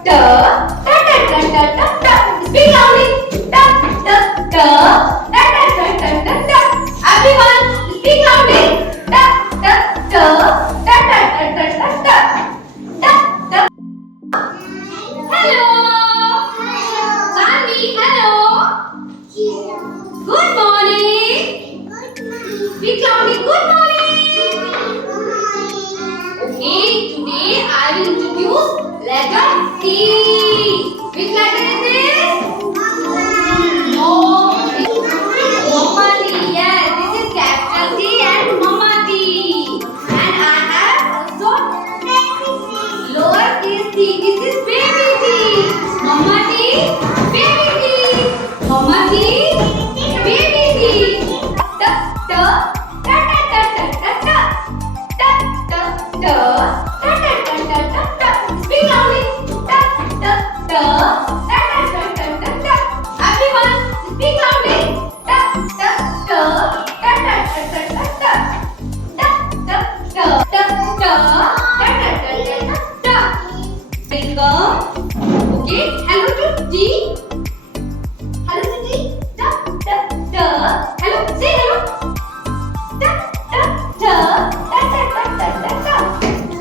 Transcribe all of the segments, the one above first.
Speak loudly. Everyone, speak loudly. Hello. Sanvi, hello. Good morning. Speak loudly. Good morning. Okay, today I will introduce letter T. Which letter is this? No. Mama T. Yes, this is capital T and Mama T. And I have also lowercase T. This is baby T. Mama T, baby T. Mama T, baby T. Ta ta ta ta ta ta ta ta ta ta ta ta ta ta. Speak loudly. Ta ta ta ta ta ta ta ta. Everyone, speak loudly. Ta ta ta ta ta ta ta ta ta. Ta ta ta ta ta ta ta ta ta. Welcome. Okay. Hello to T. Hello to T. Ta ta ta. Hello. Say hello. Ta ta ta ta ta ta ta ta ta.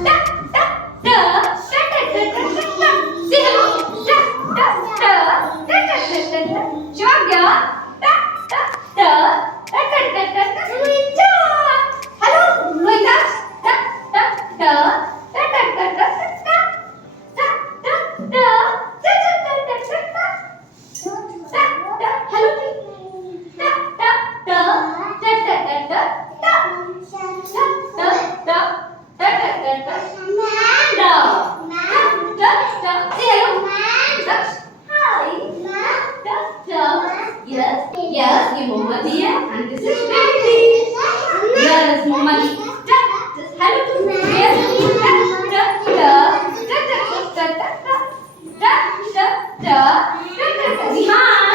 Ta ta ta ta ta ta ta ta. Say hello. Ta ta ta ta ta ta ta ta. Shravya. Ta ta ta ta ta ta ta ta. Rohita. Hello, Rohita. Ta ta ta ta ta ta ta ta. Yes, yes, give Mama dear, and this is baby. Yes, Mama. Hello to yes. Hi.